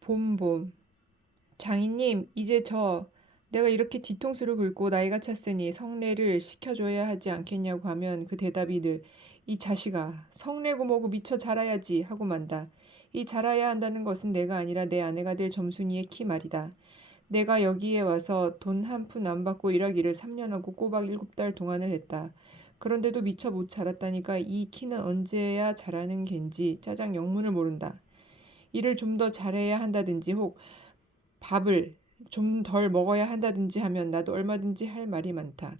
봄봄. 장인님, 이제 내가 이렇게 뒤통수를 긁고 나이가 찼으니 성례를 시켜줘야 하지 않겠냐고 하면 그 대답이 늘, 이 자식아, 성례고 뭐고 미처 자라야지 하고 만다. 이 자라야 한다는 것은 내가 아니라 내 아내가 될 점순이의 키 말이다. 내가 여기에 와서 돈 한 푼 안 받고 일하기를 3년하고 꼬박 7달 동안을 했다. 그런데도 미처 못 자랐다니까 이 키는 언제야 자라는 겐지 짜장 영문을 모른다. 일을 좀 더 잘해야 한다든지 혹 밥을 좀 덜 먹어야 한다든지 하면 나도 얼마든지 할 말이 많다.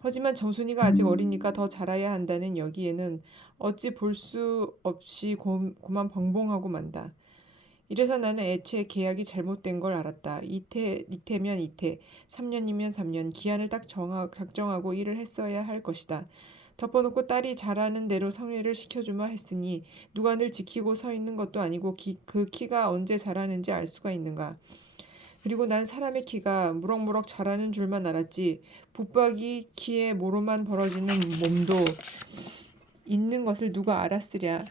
하지만 정순이가 아직 어리니까 더 자라야 한다는 여기에는 어찌 볼 수 없이 고만 벙벙하고 만다. 이래서 나는 애초에 계약이 잘못된 걸 알았다. 이태면 이태, 3년이면 3년, 기한을 딱 작정하고 일을 했어야 할 것이다. 덮어놓고 딸이 잘하는 대로 성례를 시켜주마 했으니 누가 늘 지키고 서 있는 것도 아니고 그 키가 언제 자라는지 알 수가 있는가. 그리고 난 사람의 키가 무럭무럭 자라는 줄만 알았지 붙박이 키에 모로만 벌어지는 몸도 있는 것을 누가 알았으랴.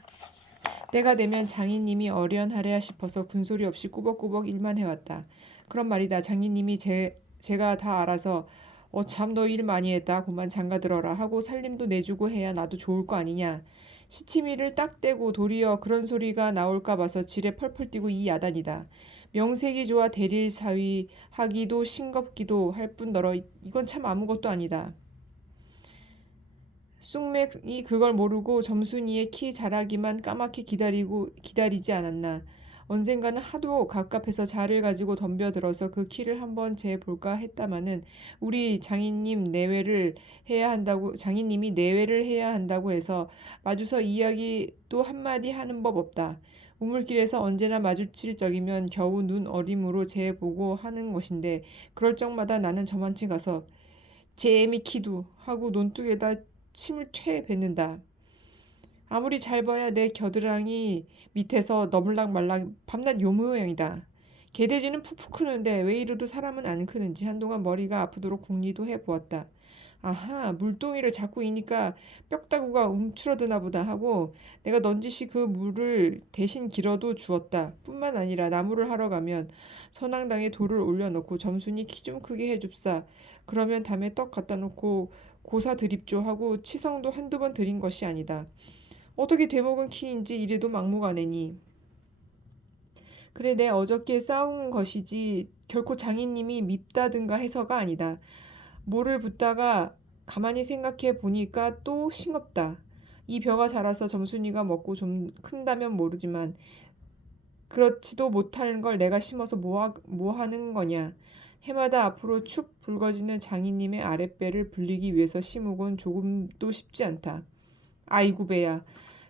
때가 되면 장인님이 어련하랴 싶어서 군소리 없이 꾸벅꾸벅 일만 해왔다. 그런 말이다. 장인님이 제가 다 알아서 참 너 일 많이 했다. 그만 장가들어라 하고 살림도 내주고 해야 나도 좋을 거 아니냐. 시치미를 딱 떼고 도리어 그런 소리가 나올까 봐서 지레 펄펄 뛰고 이 야단이다. 명색이 좋아 대릴 사위 하기도 싱겁기도 할 뿐더러 이건 참 아무것도 아니다. 쑥맥이 그걸 모르고 점순이의 키 자라기만 까맣게 기다리지 않았나. 언젠가는 하도 갑갑해서 자를 가지고 덤벼들어서 그 키를 한번 재볼까 했다마는 우리 장인님이 내외를 해야 한다고 해서 마주서 이야기 또 한마디 하는 법 없다. 우물길에서 언제나 마주칠 적이면 겨우 눈 어림으로 재보고 하는 것인데 그럴 적마다 나는 저만치 가서 제미 키두 하고 논둑에다 침을 퇴 뱉는다. 아무리 잘 봐야 내 겨드랑이 밑에서 너물락말락 밤낮 요 모양이다. 개돼지는 푹푹 크는데 왜 이리도 사람은 안 크는지 한동안 머리가 아프도록 궁리도 해보았다. 아하, 물동이를 자꾸 이니까 뼈다구가 움츠러드나 보다 하고 내가 넌지시 그 물을 대신 길어도 주었다. 뿐만 아니라 나무를 하러 가면 선앙당에 돌을 올려놓고 점순이 키 좀 크게 해줍사. 그러면 다음에 떡 갖다 놓고 고사 드립조 하고 치성도 한두 번 드린 것이 아니다. 어떻게 되먹은 키인지 이래도 막무가내니. 그래 내 어저께 싸운 것이지 결코 장인님이 밉다든가 해서가 아니다. 뭐를 붓다가 가만히 생각해 보니까 또 싱겁다. 이 벼가 자라서 점순이가 먹고 좀 큰다면 모르지만 그렇지도 못하는 걸 내가 심어서 뭐 하는 거냐. 해마다 앞으로 축 붉어지는 장인님의 아랫배를 불리기 위해서 심으곤 조금도 쉽지 않다. 아이구 배야.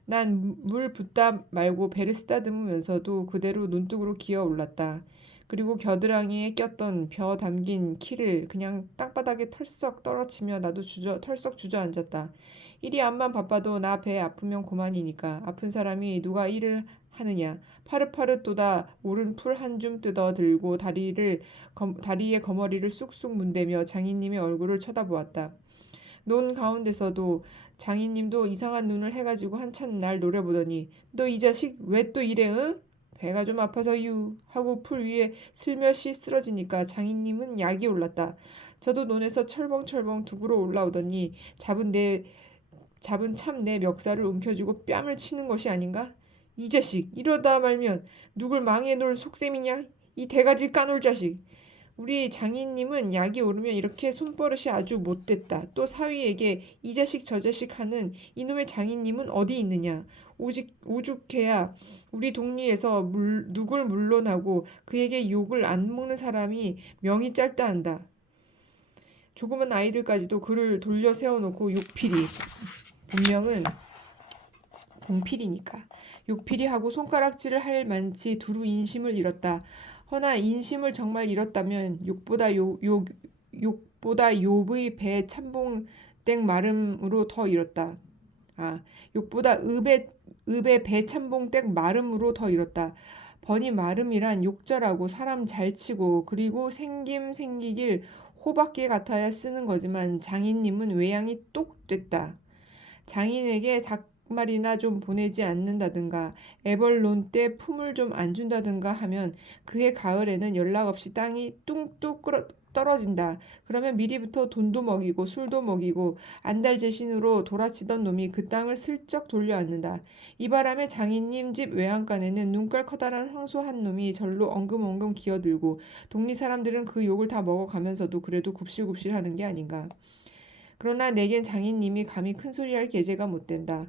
난 물 붓다 말고 배를 쓰다듬으면서도 그대로 논둑으로 기어 올랐다. 그리고 겨드랑이에 꼈던 벼 담긴 키를 그냥 땅바닥에 털썩 떨어치며 나도 털썩 주저앉았다. 일이 암만 바빠도 나 배 아프면 고만이니까. 아픈 사람이 누가 일을 하느냐. 파릇파릇 돋아 오른 풀 한 줌 뜯어 들고 다리에 거머리를 쑥쑥 문대며 장인님의 얼굴을 쳐다보았다. 논 가운데서도 장인님도 이상한 눈을 해가지고 한참 날 노려보더니 너 이 자식 왜 또 이래 응? 배가 좀 아파서유 하고 풀 위에 슬며시 쓰러지니까 장인님은 약이 올랐다. 저도 논에서 철벙철벙 둑으로 올라오더니 잡은 참 내 멱살을 움켜쥐고 뺨을 치는 것이 아닌가? 이 자식 이러다 말면 누굴 망해 놓을 속셈이냐? 이 대가리를 까놓을 자식. 우리 장인님은 약이 오르면 이렇게 손버릇이 아주 못됐다. 또 사위에게 이 자식 저 자식 하는 이놈의 장인님은 어디 있느냐. 오죽해야 우리 동리에서 누굴 물론하고 그에게 욕을 안 먹는 사람이 명이 짧다 한다. 조그만 아이들까지도 그를 돌려 세워놓고 욕필이. 분명은 공필이니까. 욕필이하고 손가락질을 할 만치 두루 인심을 잃었다. 허나 인심을 정말 잃었다면 욕보다 욥의 배 참봉댁 마름으로 더 잃었다. 욕보다 읍의 배 참봉댁 마름으로 더 잃었다. 버니 마름이란 욕절하고 사람 잘 치고 그리고 생기길 호박개 같아야 쓰는 거지만 장인님은 외양이 똑 됐다. 장인에게 말이나 좀 보내지 않는다든가 애벌논 때 품을 좀 안 준다든가 하면 그해 가을에는 연락 없이 땅이 뚱뚱 떨어진다. 그러면 미리부터 돈도 먹이고 술도 먹이고 안달재신으로 돌아치던 놈이 그 땅을 슬쩍 돌려앉는다. 이 바람에 장인님 집 외양간에는 눈깔 커다란 황소 한 놈이 절로 엉금엉금 기어들고 동리 사람들은 그 욕을 다 먹어가면서도 그래도 굽실굽실 하는 게 아닌가. 그러나 내겐 장인님이 감히 큰소리할 계제가 못 된다.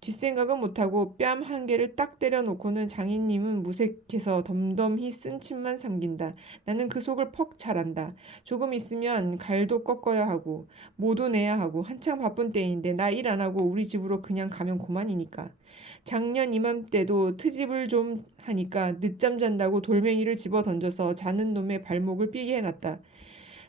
뒷생각은 못하고 뺨 한 개를 딱 때려놓고는 장인님은 무색해서 덤덤히 쓴 침만 삼긴다. 나는 그 속을 퍽 잘 안다. 조금 있으면 갈도 꺾어야 하고 모도 내야 하고 한창 바쁜 때인데 나 일 안 하고 우리 집으로 그냥 가면 그만이니까. 작년 이맘때도 트집을 좀 하니까 늦잠 잔다고 돌멩이를 집어 던져서 자는 놈의 발목을 삐게 해놨다.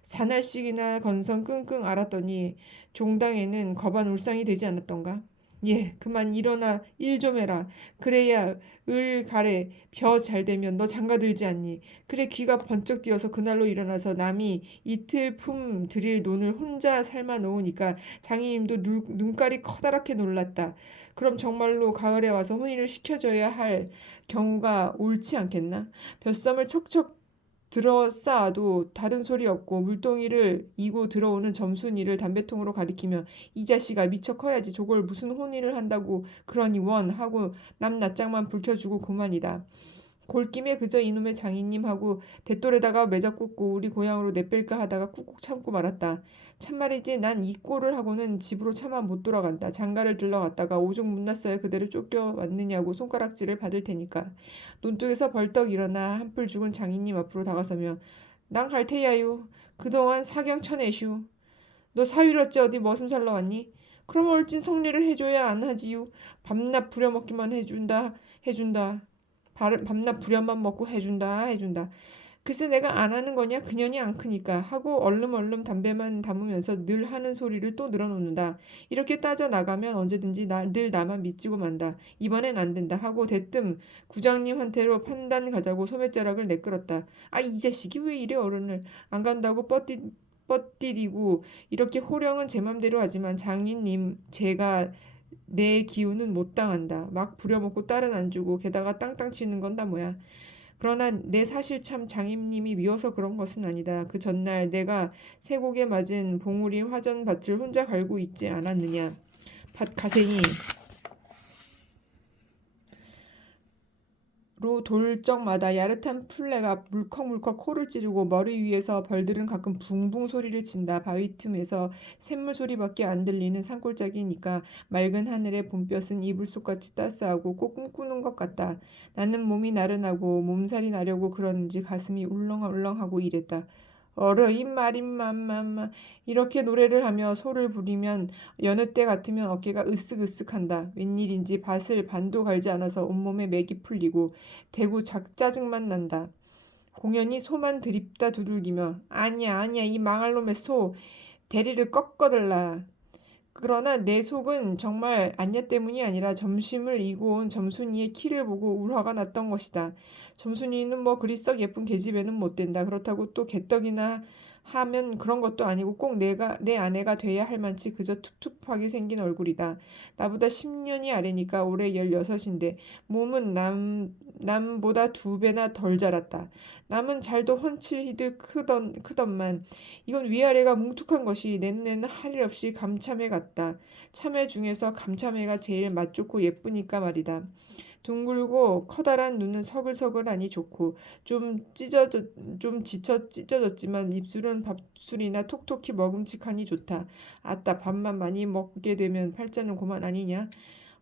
사날씩이나 건성 끙끙 앓았더니 종당에는 거반 울상이 되지 않았던가? 예, 그만 일어나 일 좀 해라. 그래야 을 가래 벼 잘 되면 너 장가들지 않니? 그래 귀가 번쩍 뛰어서 그날로 일어나서 남이 이틀 품 들일 논을 혼자 삶아 놓으니까 장인님도 눈깔이 커다랗게 놀랐다. 그럼 정말로 가을에 와서 혼인을 시켜줘야 할 경우가 옳지 않겠나? 벼썸을 척척 들어 쌓아도 다른 소리 없고 물동이를 이고 들어오는 점순이를 담배통으로 가리키며 이 자식아 미처 커야지 저걸 무슨 혼인을 한다고 그러니 원 하고 남 낯장만 불켜주고 그만이다. 골김에 그저 이놈의 장인님하고 대돌에다가 매잡고 우리 고향으로 내뺄까 하다가 꾹꾹 참고 말았다. 참말이지 난 이 꼴을 하고는 집으로 차마 못 돌아간다. 장가를 들러갔다가 오죽 못났어야 그대를 쫓겨왔느냐고 손가락질을 받을 테니까. 논둑에서 벌떡 일어나 한풀 죽은 장인님 앞으로 다가서며 난 갈 테야유. 그동안 사경 쳐내슈. 너 사위였지 어디 머슴 살러 왔니? 그럼 얼찐 성례를 해줘야 안 하지유. 밤낮 부려먹기만 해준다. 밤낮 부려만 먹고 해준다. 글쎄 내가 안 하는 거냐 그년이 안 크니까 하고 얼른 담배만 담으면서 늘 하는 소리를 또 늘어놓는다. 이렇게 따져 나가면 언제든지 늘 나만 미치고 만다. 이번엔 안 된다 하고 대뜸 구장님한테로 판단 가자고 소매자락을 내끌었다. 아 이 자식이 왜 이래 어른을 안 간다고 뻗디디고 이렇게 호령은 제 맘대로 하지만 장인님 제가 내 기운은 못 당한다. 막 부려먹고 딸은 안 주고 게다가 땅땅 치는 건 다 뭐야. 그러나 내 사실 참 장인님이 미워서 그런 것은 아니다. 그 전날 내가 쇠고개 맞은 봉우리 화전밭을 혼자 갈고 있지 않았느냐. 밭 가생이 로 돌 적마다 야릇한 풀레가 물컥물컥 코를 찌르고 머리 위에서 벌들은 가끔 붕붕 소리를 친다. 바위 틈에서 샘물 소리밖에 안 들리는 산골짜기니까 맑은 하늘의 봄볕은 이불 속같이 따스하고 꼭 꿈꾸는 것 같다. 나는 몸이 나른하고 몸살이 나려고 그러는지 가슴이 울렁울렁하고 이랬다. 어르인 말임맘맘마 이렇게 노래를 하며 소를 부리면 여느 때 같으면 어깨가 으쓱으쓱한다. 웬일인지 밭을 반도 갈지 않아서 온몸에 맥이 풀리고 대구 짜증만 난다. 공연히 소만 드립다 두들기며 아니야 이 망할 놈의 소 대리를 꺾어들라. 그러나 내 속은 정말 안야 때문이 아니라 점심을 이고 온 점순이의 키를 보고 울화가 났던 것이다. 점순이는 뭐 그리 썩 예쁜 계집애는 못 된다. 그렇다고 또 개떡이나 하면 그런 것도 아니고 꼭 내 아내가 돼야 할 만치 그저 툭툭하게 생긴 얼굴이다. 나보다 10년이 아래니까 올해 16인데 몸은 남보다 2배나 덜 자랐다. 남은 잘도 훤칠히들 크던만 이건 위아래가 뭉툭한 것이 내 눈에는 할 일 없이 감참해 같다. 참외 중에서 감참외가 제일 맛 좋고 예쁘니까 말이다. 둥글고 커다란 눈은 서글서글하니 좋고 좀 지쳐 찢어졌지만 입술은 밥술이나 톡톡히 먹음직하니 좋다. 아따 밥만 많이 먹게 되면 팔자는 고만 아니냐?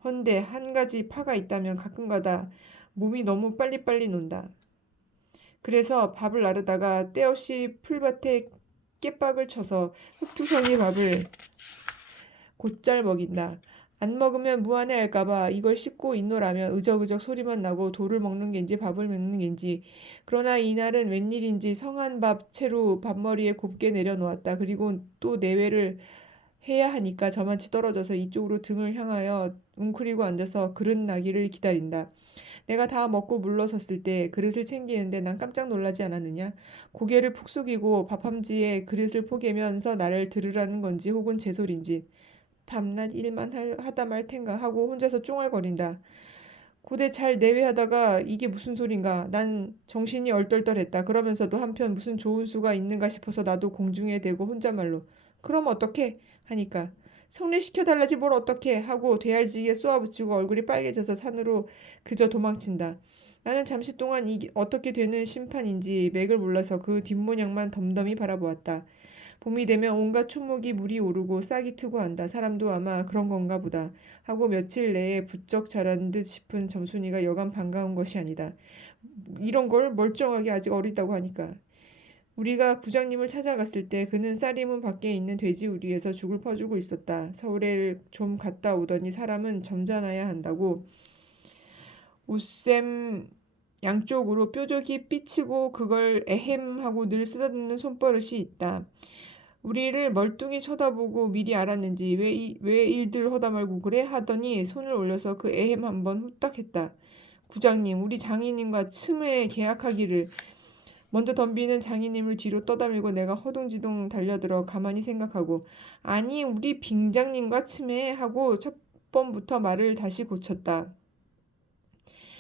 헌데 한 가지 파가 있다면 가끔가다 몸이 너무 빨리빨리 논다. 그래서 밥을 나르다가 때없이 풀밭에 깨박을 쳐서 흙투성이 밥을 곧잘 먹인다. 안 먹으면 무안해할까봐 이걸 씹고 있노라면 으적으적 소리만 나고 돌을 먹는 겐지 밥을 먹는 겐지. 그러나 이날은 웬일인지 성한 밥 채로 밥머리에 곱게 내려놓았다. 그리고 또 내외를 해야 하니까 저만치 떨어져서 이쪽으로 등을 향하여 웅크리고 앉아서 그릇 나기를 기다린다. 내가 다 먹고 물러섰을 때 그릇을 챙기는데 난 깜짝 놀라지 않았느냐? 고개를 푹 숙이고 밥함지에 그릇을 포개면서 나를 들으라는 건지 혹은 제 소린지. 밤낮 일만 하다 말 텐가 하고 혼자서 쫑알거린다. 고대 잘 내외하다가 이게 무슨 소린가. 난 정신이 얼떨떨했다. 그러면서도 한편 무슨 좋은 수가 있는가 싶어서 나도 공중에 대고 혼잣말로 그럼 어떡해? 하니까 성례시켜달라지 뭘 어떡해? 하고 돼알지기에 쏘아붙이고 얼굴이 빨개져서 산으로 그저 도망친다. 나는 잠시 동안 이게 어떻게 되는 심판인지 맥을 몰라서 그 뒷모양만 덤덤히 바라보았다. 봄이 되면 온갖 초목이 물이 오르고 싹이 트고 한다. 사람도 아마 그런 건가 보다. 하고 며칠 내에 부쩍 자란 듯 싶은 점순이가 여간 반가운 것이 아니다. 이런 걸 멀쩡하게 아직 어리다고 하니까. 우리가 구장님을 찾아갔을 때 그는 쌀이문 밖에 있는 돼지우리에서 죽을 퍼주고 있었다. 서울에 좀 갔다 오더니 사람은 점잖아야 한다고 옷샘 양쪽으로 뾰족이 삐치고 그걸 에헴 하고 늘 쓰다듬는 손버릇이 있다. 우리를 멀뚱히 쳐다보고 미리 알았는지 왜 일들 허다 말고 그래? 하더니 손을 올려서 그 에헴 한번 후딱 했다. 구장님, 우리 장인님과 츠에 계약하기를. 먼저 덤비는 장인님을 뒤로 떠다밀고 내가 허둥지둥 달려들어 가만히 생각하고 아니 우리 빙장님과 츠에 하고 첫 번부터 말을 다시 고쳤다.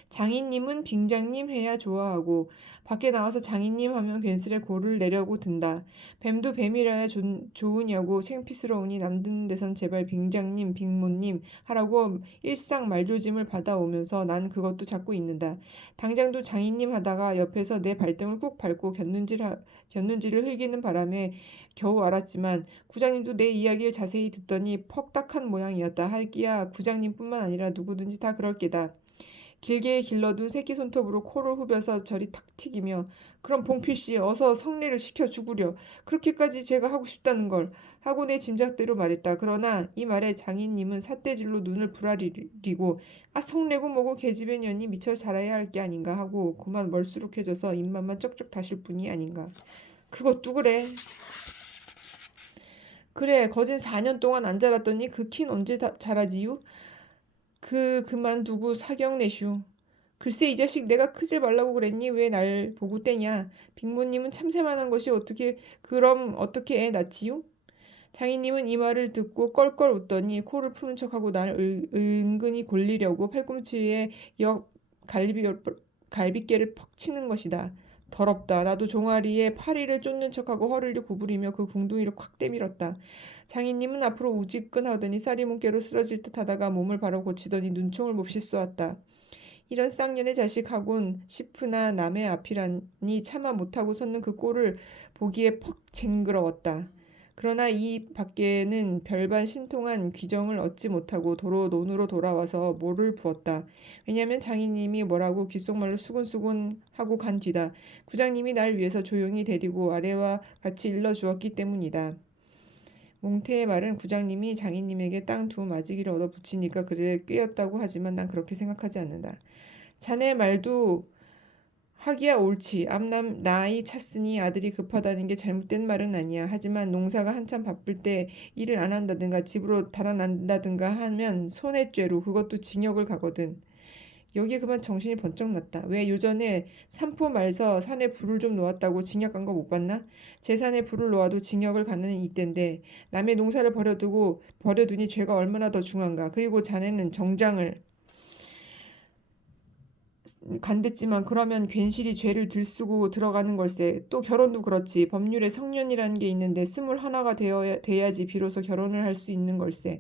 장인님은 빙장님 해야 좋아하고 밖에 나와서 장인님 하면 괜스레 고를 내려고 든다. 뱀도 뱀이라야 좋으냐고 창피스러우니 남드는 데선 제발 빙장님 빙모님 하라고 일상 말조짐을 받아오면서 난 그것도 잡고 있는다. 당장도 장인님 하다가 옆에서 내 발등을 꾹 밟고 곁눈질을 흘기는 바람에 겨우 알았지만 구장님도 내 이야기를 자세히 듣더니 퍽딱한 모양이었다. 하기야 구장님뿐만 아니라 누구든지 다 그럴 게다. 길게 길러둔 새끼 손톱으로 코를 후벼서 저리 탁 튀기며 그럼 봉필씨 어서 성례를 시켜 죽으려. 그렇게까지 제가 하고 싶다는 걸. 하고 내 짐작대로 말했다. 그러나 이 말에 장인님은 삿대질로 눈을 부라리고 아 성례고 뭐고 계집애 년이 미처 자라야 할 게 아닌가 하고 그만 멀수룩해져서 입맛만 쩍쩍 다실 뿐이 아닌가. 그것도 그래. 그래 거진 4년 동안 안 자랐더니 그 킨 언제 자라지요? 그만두고 사경 내슈. 글쎄 이 자식 내가 크질 말라고 그랬니? 왜 날 보고 떼냐? 빅모님은 참새만한 것이 그럼 어떻게 애 낳지요? 장인님은 이 말을 듣고 껄껄 웃더니 코를 푸는 척하고 날 은근히 골리려고 팔꿈치에 역 갈비깨를 퍽 치는 것이다. 더럽다. 나도 종아리에 파리를 쫓는 척하고 허리를 구부리며 그 궁둥이를 콱 때밀었다. 장인님은 앞으로 우지끈하더니 쌀이문깨로 쓰러질 듯 하다가 몸을 바로 고치더니 눈총을 몹시 쏘았다. 이런 쌍년의 자식하곤 싶으나 남의 앞이라니 차마 못하고 섰는 그 꼴을 보기에 퍽 징그러웠다. 그러나 이 밖에는 별반 신통한 귀정을 얻지 못하고 도로 논으로 돌아와서 모를 부었다. 왜냐하면 장인님이 뭐라고 귓속말로 수군수군 하고 간 뒤다. 구장님이 날 위해서 조용히 데리고 아래와 같이 일러주었기 때문이다. 몽태의 말은 구장님이 장인님에게 땅 두 마지기를 얻어 붙이니까 그래 꾀였다고 하지만 난 그렇게 생각하지 않는다. 자네 말도 하기야 옳지. 앞남 나이 찼으니 아들이 급하다는 게 잘못된 말은 아니야. 하지만 농사가 한참 바쁠 때 일을 안 한다든가 집으로 달아난다든가 하면 손해죄로 그것도 징역을 가거든. 여기에 그만 정신이 번쩍 났다. 왜 요전에 산포 말서 산에 불을 좀 놓았다고 징역 간 거 못 봤나? 제 산에 불을 놓아도 징역을 가는 이때인데 남의 농사를 버려두니 죄가 얼마나 더 중한가. 그리고 자네는 정장을 간댔지만 그러면 괜시리 죄를 들쓰고 들어가는 걸세. 또 결혼도 그렇지. 법률에 성년이라는 게 있는데 21가 돼야지 비로소 결혼을 할 수 있는 걸세.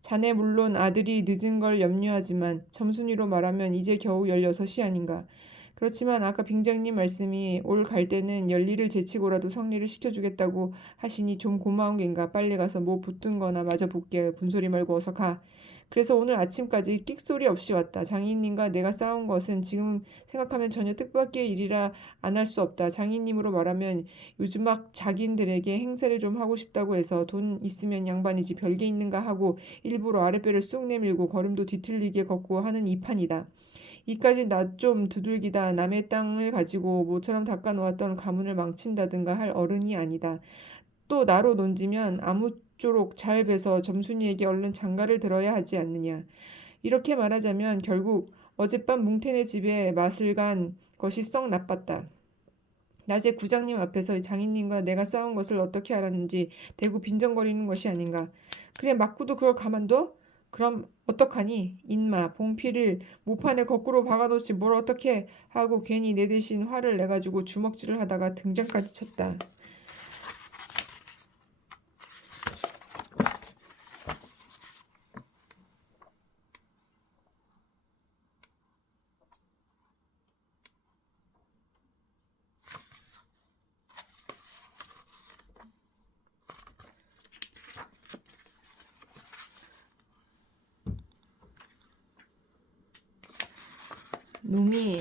자네 물론 아들이 늦은 걸 염려하지만 점순이로 말하면 이제 겨우 16이 아닌가. 그렇지만 아까 빙장님 말씀이 올 갈 때는 열리를 제치고라도 성리를 시켜주겠다고 하시니 좀 고마운 겐가. 빨리 가서 뭐 붙든 거나 마저 붙게. 군소리 말고 어서 가. 그래서 오늘 아침까지 끽소리 없이 왔다. 장인님과 내가 싸운 것은 지금 생각하면 전혀 뜻밖의 일이라 안 할 수 없다. 장인님으로 말하면 요즘 막 자긴들에게 행세를 좀 하고 싶다고 해서 돈 있으면 양반이지 별게 있는가 하고 일부러 아랫배를 쑥 내밀고 걸음도 뒤틀리게 걷고 하는 이 판이다. 이까지 나 좀 두들기다 남의 땅을 가지고 모처럼 닦아놓았던 가문을 망친다든가 할 어른이 아니다. 또 나로 논지면 아무쪼록 잘 배서 점순이에게 얼른 장가를 들어야 하지 않느냐. 이렇게 말하자면 결국 어젯밤 뭉태네 집에 맛을 간 것이 썩 나빴다. 낮에 구장님 앞에서 장인님과 내가 싸운 것을 어떻게 알았는지 대구 빈정거리는 것이 아닌가. 그래 맞고도 그걸 가만둬? 그럼 어떡하니? 인마 봉피를 모판에 거꾸로 박아놓지 뭘 어떻게 하고 괜히 내 대신 화를 내가지고 주먹질을 하다가 등장까지 쳤다. 놈이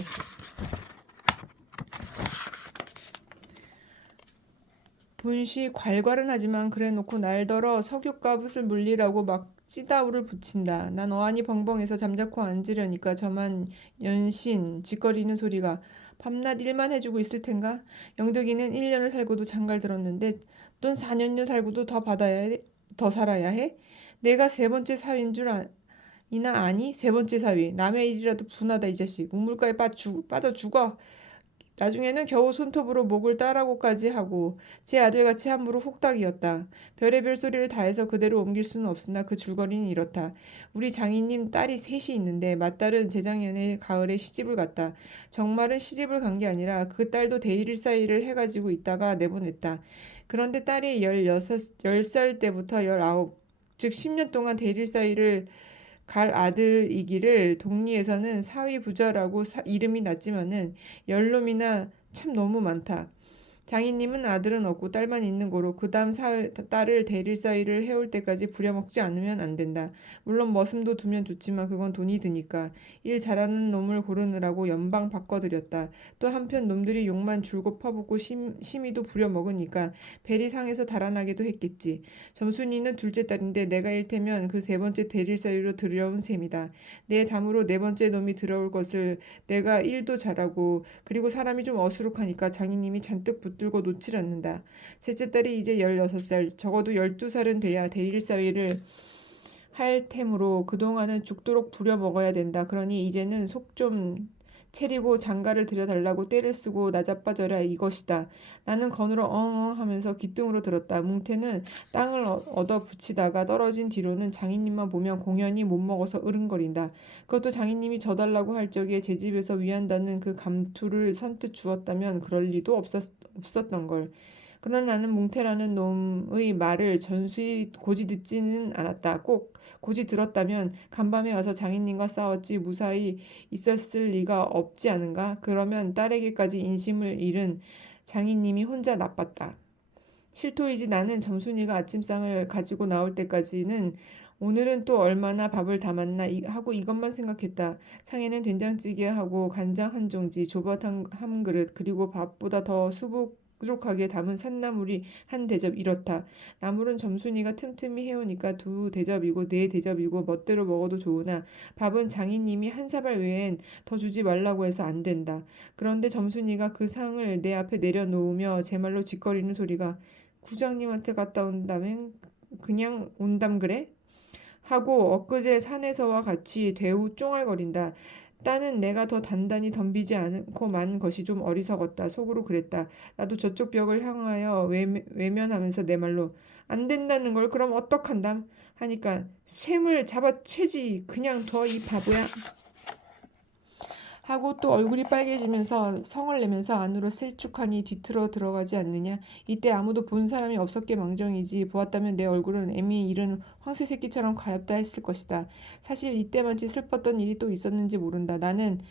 본시 괄괄은 하지만 그래놓고 날더러 석유값을 물리라고 막 찌다우를 붙인다. 난 어안이 벙벙해서 잠자코 앉으려니까 저만 연신 짓거리는 소리가 밤낮 일만 해주고 있을 텐가? 영덕이는 1년을 살고도 장가를 들었는데 넌 4년을 살고도 더 살아야 해? 내가 세 번째 사위인 줄 이나 아니? 세 번째 사위. 남의 일이라도 분하다 이 자식. 우물가에 빠져 죽어. 나중에는 겨우 손톱으로 목을 따라고까지 하고 제 아들같이 함부로 훅닥이었다. 별의별 소리를 다해서 그대로 옮길 수는 없으나 그 줄거리는 이렇다. 우리 장인님 딸이 셋이 있는데 맏딸은 재작년에 가을에 시집을 갔다. 정말은 시집을 간 게 아니라 그 딸도 대일 사이를 해가지고 있다가 내보냈다. 그런데 딸이 10살 때부터 19, 즉 10년 동안 대일 사이를 갈 아들이기를 동리에서는 사위부자라고 이름이 났지만은 열놈이나 참 너무 많다. 장인님은 아들은 없고 딸만 있는 고로 그 다음 딸을 대릴 사위를 해올 때까지 부려먹지 않으면 안 된다. 물론 머슴도 두면 좋지만 그건 돈이 드니까. 일 잘하는 놈을 고르느라고 연방 바꿔들였다. 또 한편 놈들이 욕만 줄곧 퍼붓고 심의도 부려먹으니까 벨이 상해서 달아나기도 했겠지. 점순이는 둘째 딸인데 내가 일테면 그 세 번째 대릴 사위로 들여온 셈이다. 내 담으로 네 번째 놈이 들어올 것을 내가 일도 잘하고 그리고 사람이 좀 어수룩하니까 장인님이 잔뜩 붙들고 놓질 않는다. 셋째 딸이 이제 16살, 적어도 12살은 돼야 대일 사위를 할 테므로 그동안은 죽도록 부려먹어야 된다. 그러니 이제는 속 좀 체리고 장가를 들여달라고 떼를 쓰고 나자빠져라 이것이다. 나는 거느러 엉엉 하면서 귀등으로 들었다. 뭉태는 땅을 얻어 붙이다가 떨어진 뒤로는 장인님만 보면 공연히 못 먹어서 으른거린다. 그것도 장인님이 져달라고 할 적에 제 집에서 위한다는 그 감투를 선뜻 주었다면 그럴 리도 없었던 걸. 그러나 나는 뭉태라는 놈의 말을 전수히 고지 듣지는 않았다. 꼭 고지 들었다면 간밤에 와서 장인님과 싸웠지 무사히 있었을 리가 없지 않은가? 그러면 딸에게까지 인심을 잃은 장인님이 혼자 나빴다. 실토이지 나는 점순이가 아침상을 가지고 나올 때까지는 오늘은 또 얼마나 밥을 담았나 하고 이것만 생각했다. 상에는 된장찌개하고 간장 한 종지, 조바탕 한 그릇, 그리고 밥보다 더 수북하게 담은 산나물이 한 대접 이렇다. 나물은 점순이가 틈틈이 해오니까 두 대접이고 네 대접이고 멋대로 먹어도 좋으나 밥은 장인님이 한 사발 외엔 더 주지 말라고 해서 안 된다. 그런데 점순이가 그 상을 내 앞에 내려놓으며 제 말로 짓거리는 소리가 구장님한테 갔다 온다면 그냥 온담 그래? 하고 엊그제 산에서와 같이 대우 쫑알거린다. 따는 내가 더 단단히 덤비지 않고 만 것이 좀 어리석었다. 속으로 그랬다. 나도 저쪽 벽을 향하여 외면하면서 내 말로 안 된다는 걸 그럼 어떡한담? 하니까 샘을 잡아채지 그냥 둬 이 바보야. 하고 또 얼굴이 빨개지면서 성을 내면서 안으로 셀쭉하니 뒤틀어 들어가지 않느냐. 이때 아무도 본 사람이 없었게 망정이지 보았다면 내 얼굴은 애미 잃은 황새 새끼처럼 가엾다 했을 것이다. 사실 이때만치 슬펐던 일이 또 있었는지 모른다. 나는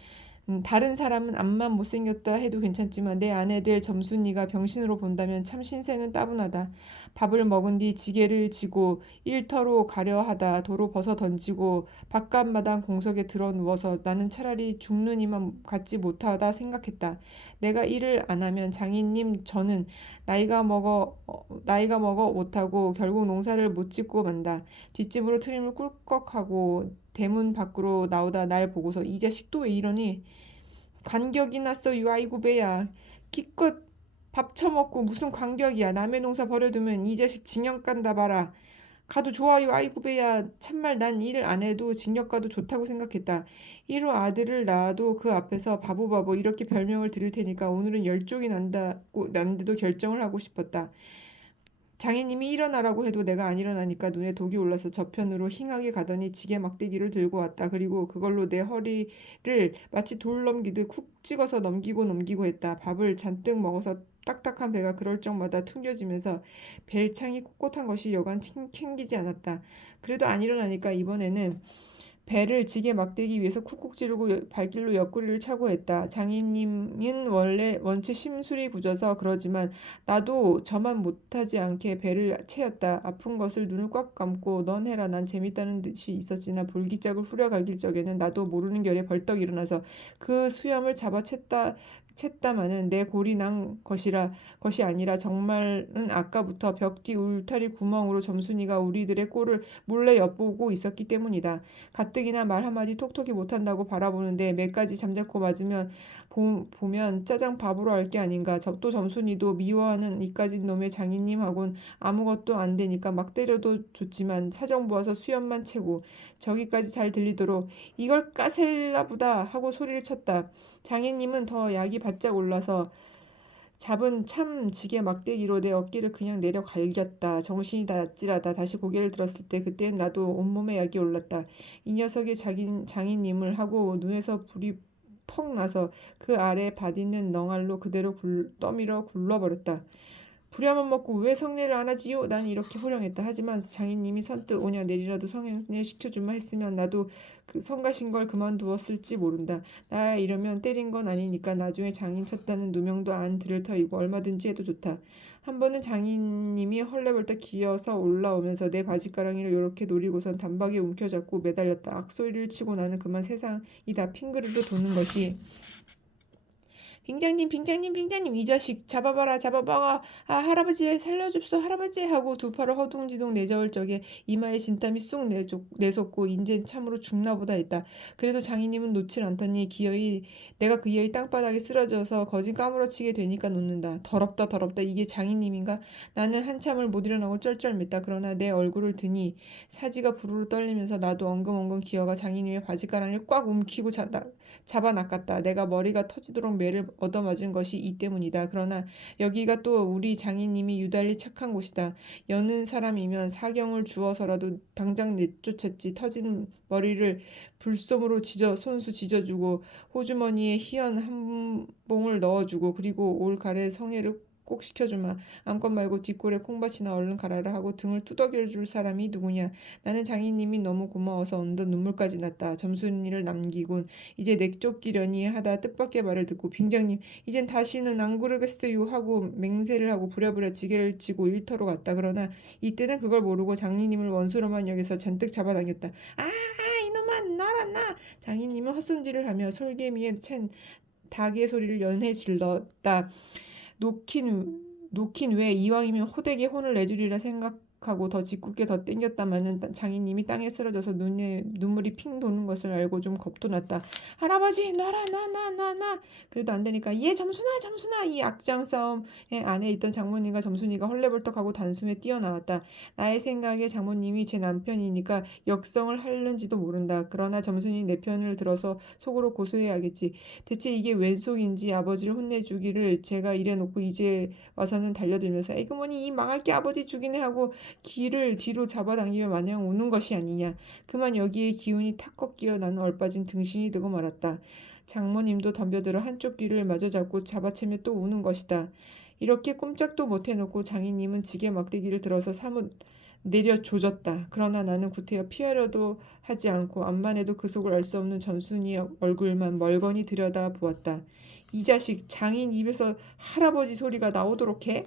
다른 사람은 암만 못생겼다 해도 괜찮지만 내 아내 될 점순이가 병신으로 본다면 참 신세는 따분하다. 밥을 먹은 뒤 지게를 지고 일터로 가려 하다 도로 벗어 던지고 바깥마당 공석에 들어 누워서 나는 차라리 죽느니만 갖지 못하다 생각했다. 내가 일을 안 하면 장인님 저는 나이가 먹어 못하고 결국 농사를 못 짓고 만다. 뒷집으로 트림을 꿀꺽하고 대문 밖으로 나오다 날 보고서 이 자식 또 왜 이러니? 간격이 났어 유 아이고 배야. 기껏 밥 처먹고 무슨 간격이야. 남의 농사 버려두면 이 자식 징역 간다 봐라. 가도 좋아요. 아이고 배야. 참말 난 일 안 해도 징역 가도 좋다고 생각했다. 이로 아들을 낳아도 그 앞에서 바보 바보 이렇게 별명을 들을 테니까 오늘은 열쪽이 난데도 결정을 하고 싶었다. 장인님이 일어나라고 해도 내가 안 일어나니까 눈에 독이 올라서 저편으로 힝하게 가더니 지게 막대기를 들고 왔다. 그리고 그걸로 내 허리를 마치 돌 넘기듯 쿡 찍어서 넘기고 했다. 밥을 잔뜩 먹어서 딱딱한 배가 그럴 적마다 퉁겨지면서 벨창이 꼿꼿한 것이 여간 캥기지 않았다. 그래도 안 일어나니까 이번에는 배를 지게 막대기 위해서 쿡쿡 찌르고 발길로 옆구리를 차고 했다. 장인님은 원체 심술이 굳어서 그러지만 나도 저만 못하지 않게 배를 채였다. 아픈 것을 눈을 꽉 감고 넌 해라 난 재밌다는 듯이 있었지나 볼기짝을 후려갈길 적에는 나도 모르는 결에 벌떡 일어나서 그 수염을 챘다마는 내 골이 난 것이 아니라 정말은 아까부터 벽 뒤 울타리 구멍으로 점순이가 우리들의 꼴을 몰래 엿보고 있었기 때문이다. 가뜩이나 말 한마디 톡톡히 못한다고 바라보는데 몇 가지 잠자코 맞으면 보면 짜장 밥으로 할 게 아닌가. 또 점순이도 미워하는 이까진 놈의 장인님하곤 아무것도 안 되니까 막 때려도 좋지만 사정 부어서 수염만 채고 저기까지 잘 들리도록 이걸 까셀라보다 하고 소리를 쳤다. 장인님은 더 약이 바짝 올라서 잡은 참 지게 막대기로 내 어깨를 그냥 내려 갈겼다. 정신이 낯질하다. 다시 고개를 들었을 때 그때는 나도 온몸에 약이 올랐다. 이 녀석의 장인님을 하고 눈에서 불이 퍽 나서 그 아래 받있는 넝알로 그대로 떠밀어 굴러버렸다. 부랴만 먹고 왜 성례를 안 하지요? 난 이렇게 호령했다. 하지만 장인님이 선뜻 오냐 내리라도 성례 시켜주마 했으면 나도 그 성가신 걸 그만두었을지 모른다. 나 이러면 때린 건 아니니까 나중에 장인 쳤다는 누명도 안 들을 터이고 얼마든지 해도 좋다. 한 번은 장인님이 헐레벌떡 기어서 올라오면서 내 바지가랑이를 요렇게 노리고선 단박에 움켜잡고 매달렸다. 악소리를 치고 나는 그만 세상이 다 핑그르르 도는 것이 빙장님, 이 자식 잡아봐라, 잡아봐가, 아, 할아버지 살려줍소, 할아버지 하고 두 팔을 허둥지둥 내저을 적에 이마에 진땀이 쑥 내솟고 인젠 참으로 죽나보다 했다. 그래도 장인님은 놓질 않더니 내가 그 기어이 땅바닥에 쓰러져서 거진 까무러치게 되니까 놓는다. 더럽다, 이게 장인님인가? 나는 한참을 못 일어나고 쩔쩔맸다. 그러나 내 얼굴을 드니 사지가 부르르 떨리면서 나도 엉금엉금 기어가 장인님의 바지가랑이를 꽉 움키고 잡아 낚았다. 내가 머리가 터지도록 매를 얻어맞은 것이 이 때문이다. 그러나 여기가 또 우리 장인님이 유달리 착한 곳이다. 여는 사람이면 사경을 주어서라도 당장 내쫓았지. 터진 머리를 불솜으로 손수 지져주고 호주머니에 희연 한 봉을 넣어주고 그리고 올가래 성애를 꼭 시켜주마. 안건 말고 뒷골에 콩밭이나 얼른 갈아라 하고 등을 투덕여줄 사람이 누구냐. 나는 장인님이 너무 고마워서 어느덧 눈물까지 났다. 점순이를 남기곤 이제 내쫓기려니 하다 뜻밖의 말을 듣고 빙장님 이젠 다시는 안 그러겠어요 하고 맹세를 하고 부랴부랴 지게를 지고 일터로 갔다. 그러나 이때는 그걸 모르고 장인님을 원수로만 여기서 잔뜩 잡아당겼다. 이놈아 놔라 나. 장인님은 헛손질을 하며 솔개미에 챈 닭의 소리를 연해 질렀다. 놓긴 왜 이왕이면 호되게 혼을 내주리라 생각하고 더 짓궂게 더 땡겼다마는 장인님이 땅에 쓰러져서 눈에 눈물이 핑 도는 것을 알고 좀 겁도 났다. 할아버지 놔라 나. 그래도 안 되니까 예 점순아 이 악장 싸움에 안에 있던 장모님과 점순이가 헐레벌떡하고 단숨에 뛰어나왔다. 나의 생각에 장모님이 제 남편이니까 역성을 하는지도 모른다. 그러나 점순이 내 편을 들어서 속으로 고소해야겠지. 대체 이게 웬 속인지 아버지를 혼내주기를 제가 이래놓고 이제 와서는 달려들면서 에그머니 이 망할 게 아버지 죽이네 하고 귀를 뒤로 잡아당기며 마냥 우는 것이 아니냐. 그만 여기에 기운이 탁 꺾여 나는 얼빠진 등신이 되고 말았다. 장모님도 덤벼들어 한쪽 귀를 마저 잡고 잡아채며 또 우는 것이다. 이렇게 꼼짝도 못해놓고 장인님은 지게 막대기를 들어서 사뭇 내려 조졌다. 그러나 나는 구태여 피하려도 하지 않고 암만 해도 그 속을 알 수 없는 전순이 얼굴만 멀거니 들여다보았다. 이 자식 장인 입에서 할아버지 소리가 나오도록 해?